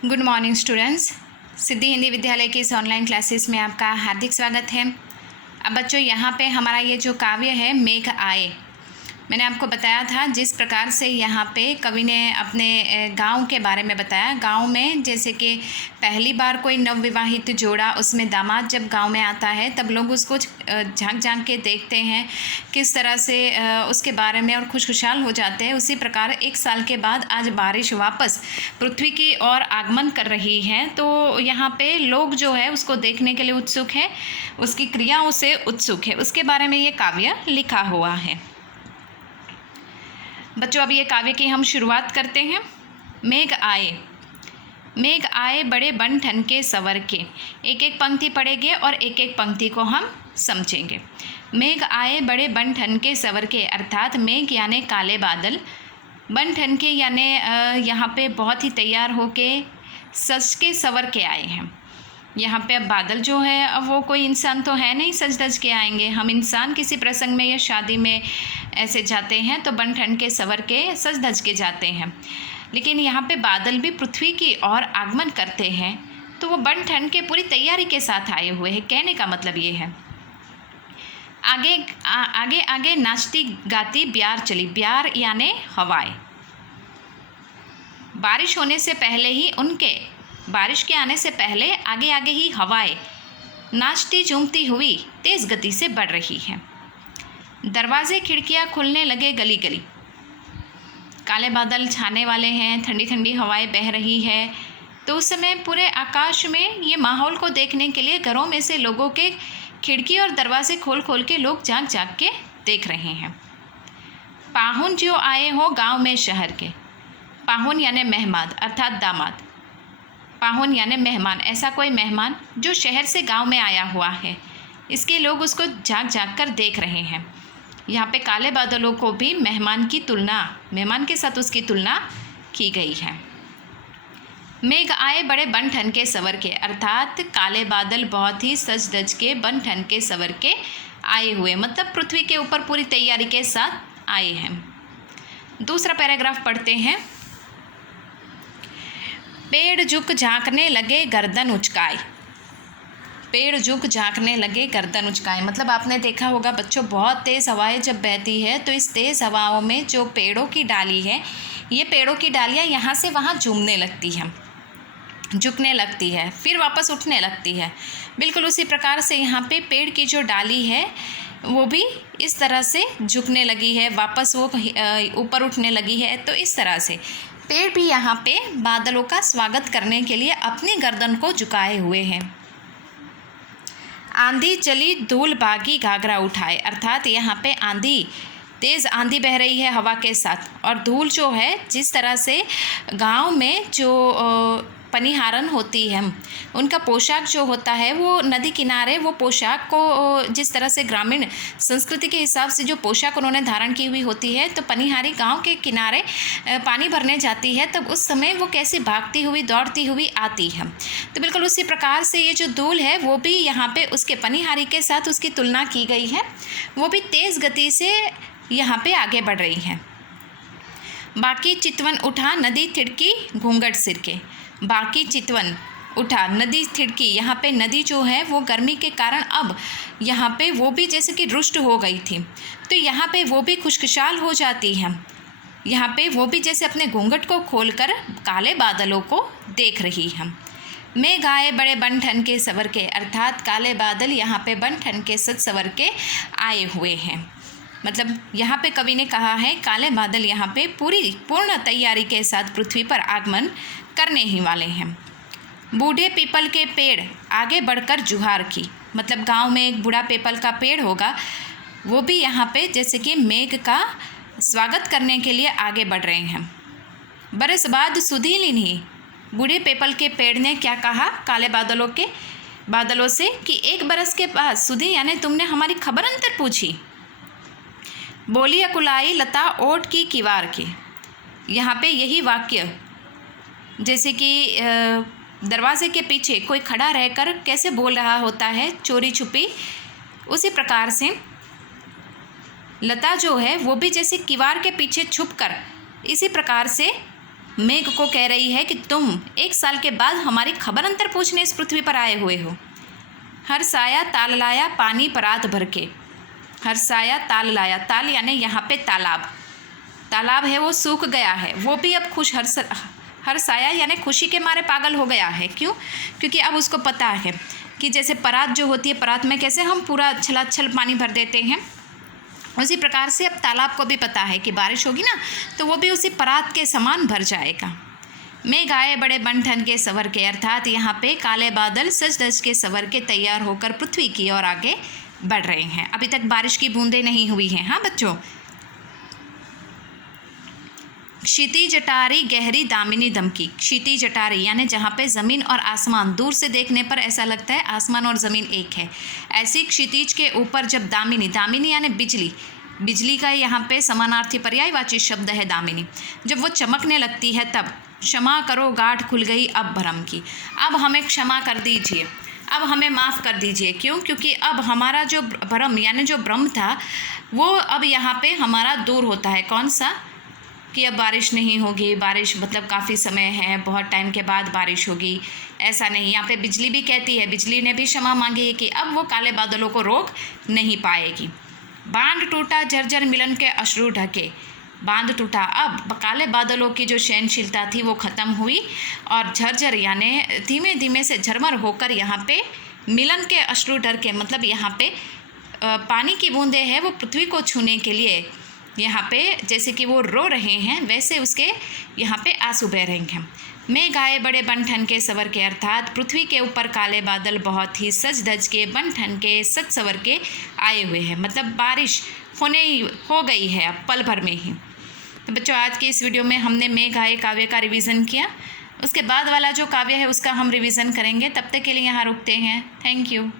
Good morning students. Siddhi Hindi विद्यालय की इस ऑनलाइन क्लासेस में आपका हार्दिक स्वागत है। अब बच्चों, यहाँ पे हमारा ये जो काव्य है मेघ आए, मैंने आपको बताया था जिस प्रकार से यहाँ पे कवि ने अपने गांव के बारे में बताया। गांव में जैसे कि पहली बार कोई नवविवाहित जोड़ा, उसमें दामाद जब गांव में आता है तब लोग उसको झांक झांक के देखते हैं किस तरह से उसके बारे में, और खुशखुशाल हो जाते हैं। उसी प्रकार 1 साल के बाद आज बारिश वापस पृथ्वी की ओर आगमन कर रही है, तो यहाँ पे लोग जो है उसको देखने के लिए उत्सुक है, उसकी क्रियाओं से उत्सुक है। उसके बारे में ये काव्य लिखा हुआ है। बच्चों, अब ये काव्य की हम शुरुआत करते हैं। मेघ आए। मेघ आए बड़े बन ठन के सवर के। एक एक पंक्ति पढ़ेंगे और एक एक पंक्ति को हम समझेंगे। मेघ आए बड़े बन ठन के सवर के, अर्थात मेघ यानी काले बादल, बन ठन के यानी यहाँ पे बहुत ही तैयार होके सज के सवर के आए हैं। यहाँ पे अब बादल जो है, अब वो कोई इंसान तो है नहीं सज धज के आएंगे। हम इंसान किसी प्रसंग में या शादी में ऐसे जाते हैं तो बन ठन के सवर के सज धज के जाते हैं, लेकिन यहाँ पे बादल भी पृथ्वी की ओर आगमन करते हैं, तो वो बन ठन के पूरी तैयारी के साथ आए हुए हैं। कहने का मतलब ये है, आगे आगे आगे नाचती गाती ब्यार चली। ब्यार यानी हवाएं। बारिश होने से पहले ही बारिश के आने से पहले आगे आगे ही हवाएं नाचती झूमती हुई तेज गति से बढ़ रही हैं। दरवाजे खिड़कियां खुलने लगे गली गली। काले बादल छाने वाले हैं, ठंडी ठंडी हवाएं बह रही है, तो उस समय पूरे आकाश में ये माहौल को देखने के लिए घरों में से लोगों के खिड़की और दरवाजे खोल खोल के लोग जाग जाग के देख रहे हैं। पाहुन जो आए हो गांव में शहर के। पाहुन यानी मेहमान अर्थात दामाद। पाहुन यानी मेहमान, ऐसा कोई मेहमान जो शहर से गांव में आया हुआ है, इसके लोग उसको झांक झांक कर देख रहे हैं। यहाँ पे काले बादलों को भी मेहमान के साथ उसकी तुलना की गई है। मेघ आए बड़े बन ठन के सवर के, अर्थात काले बादल बहुत ही सज धज के बन ठन के सवर के आए हुए, मतलब पृथ्वी के ऊपर पूरी तैयारी के साथ आए हैं। दूसरा पैराग्राफ पढ़ते हैं। पेड़ झुक झांकने लगे गर्दन उचकाए। पेड़ झुक झांकने लगे गर्दन उचकाए, मतलब आपने देखा होगा बच्चों, बहुत तेज़ हवाएं जब बहती है तो इस तेज़ हवाओं में जो पेड़ों की डाली है, ये पेड़ों की डालियाँ यहाँ से वहाँ झूमने लगती हैं, झुकने लगती है, फिर वापस उठने लगती है। बिल्कुल उसी प्रकार से यहाँ पे पेड़ की जो डाली है वो भी इस तरह से झुकने लगी है, वापस वो ऊपर उठने लगी है। तो इस तरह से पेड़ भी यहाँ पे बादलों का स्वागत करने के लिए अपनी गर्दन को झुकाए हुए हैं। आंधी चली धूल भागी घाघरा उठाए, अर्थात यहाँ पे तेज़ आंधी बह रही है हवा के साथ, और धूल जो है, जिस तरह से गांव में जो पनिहारन होती है, उनका पोशाक जो होता है वो नदी किनारे, वो पोशाक को जिस तरह से ग्रामीण संस्कृति के हिसाब से जो पोशाक उन्होंने धारण की हुई होती है, तो पनिहारी गांव के किनारे पानी भरने जाती है, तब उस समय वो कैसे भागती हुई दौड़ती हुई आती है। तो बिल्कुल उसी प्रकार से ये जो धूल है वो भी यहाँ पे उसके पनिहारी के साथ उसकी तुलना की गई है, वो भी तेज़ गति से यहाँ पे आगे बढ़ रही है। बाकी चितवन उठा नदी थिड़की घूंघट सिर के। बाकी चितवन उठा नदी थिड़की, यहाँ पे नदी जो है वो गर्मी के कारण अब यहाँ पे वो भी जैसे कि रुष्ट हो गई थी, तो यहाँ पे वो भी खुशखुशाल हो जाती है। यहाँ पे वो भी जैसे अपने घूंघट को खोलकर काले बादलों को देख रही है। मेघ आए बड़े बन ठन के सवर के, अर्थात काले बादल यहाँ पे बन ठन के सज सवर के आए हुए हैं। मतलब यहाँ पे कवि ने कहा है काले बादल यहाँ पे पूर्ण तैयारी के साथ पृथ्वी पर आगमन करने ही वाले हैं। बूढ़े पीपल के पेड़ आगे बढ़कर जुहार की, मतलब गांव में एक बूढ़ा पीपल का पेड़ होगा, वो भी यहाँ पे जैसे कि मेघ का स्वागत करने के लिए आगे बढ़ रहे हैं। बरस बाद सुधीलिनी, बूढ़े पीपल के पेड़ ने क्या कहा काले बादलों से कि 1 बरस के बाद सुधी यानी तुमने हमारी खबर अंतर पूछी। बोली अकुलाई लता ओट की किवार की, यहाँ पे यही वाक्य जैसे कि दरवाजे के पीछे कोई खड़ा रहकर कैसे बोल रहा होता है चोरी छुपी, उसी प्रकार से लता जो है वो भी जैसे किवार के पीछे छुपकर इसी प्रकार से मेघ को कह रही है कि तुम 1 साल के बाद हमारी खबर अंतर पूछने इस पृथ्वी पर आए हुए हो। हरसाया ताल लाया पानी परात भर के। हरसाया ताल लाया, ताल यानी यहाँ पे तालाब, तालाब है वो सूख गया है, वो भी अब खुश हरसाया यानी खुशी के मारे पागल हो गया है। क्यों? क्योंकि अब उसको पता है कि जैसे परात जो होती है, परात में कैसे हम पूरा छलाछल पानी भर देते हैं, उसी प्रकार से अब तालाब को भी पता है कि बारिश होगी ना तो वो भी उसी परात के समान भर जाएगा। मेघ आए बड़े बन ठन के सवर के, अर्थात यहाँ पे काले बादल सज धज के सवर के तैयार होकर पृथ्वी की ओर आगे बढ़ रहे हैं। अभी तक बारिश की बूंदें नहीं हुई हैं। हाँ बच्चों, क्षिति जटारी गहरी दामिनी दमकी। क्षिति जटारी यानी जहाँ पे ज़मीन और आसमान, दूर से देखने पर ऐसा लगता है आसमान और ज़मीन एक है, ऐसी क्षितिज के ऊपर जब दामिनी, दामिनी यानी बिजली, बिजली का यहाँ पे समानार्थी पर्यायवाची शब्द है दामिनी, जब वो चमकने लगती है तब क्षमा करो गांठ खुल गई अब भरम की। अब हमें क्षमा कर दीजिए, अब हमें माफ़ कर दीजिए। क्यों? क्योंकि अब हमारा जो भ्रम यानी जो भ्रम था वो अब यहाँ पे हमारा दूर होता है। कौन सा? कि अब बारिश नहीं होगी, बारिश मतलब काफ़ी समय है, बहुत टाइम के बाद बारिश होगी, ऐसा नहीं। यहाँ पे बिजली भी कहती है, बिजली ने भी क्षमा मांगी है कि अब वो काले बादलों को रोक नहीं पाएगी। बांध टूटा झरझर मिलन के अश्रु ढके। बांध टूटा, अब काले बादलों की जो सहनशीलता थी वो ख़त्म हुई और झरझर यानी धीमे धीमे से झरमर होकर यहाँ पे मिलन के अश्रु ढर के, मतलब यहाँ पे पानी की बूंदें हैं वो पृथ्वी को छूने के लिए यहाँ पे जैसे कि वो रो रहे हैं वैसे उसके यहाँ पे आंसू बह रहे हैं। मेघ आए बड़े बन ठन के सवर के, अर्थात पृथ्वी के ऊपर काले बादल बहुत ही सज धज के बन ठन के सज सवर के आए हुए हैं, मतलब बारिश हो गई है अब पल भर में ही। तो बच्चों, आज की इस वीडियो में हमने मेघ आए काव्य का रिवीजन किया, उसके बाद वाला जो काव्य है उसका हम रिवीजन करेंगे। तब तक के लिए यहाँ रुकते हैं। Thank you.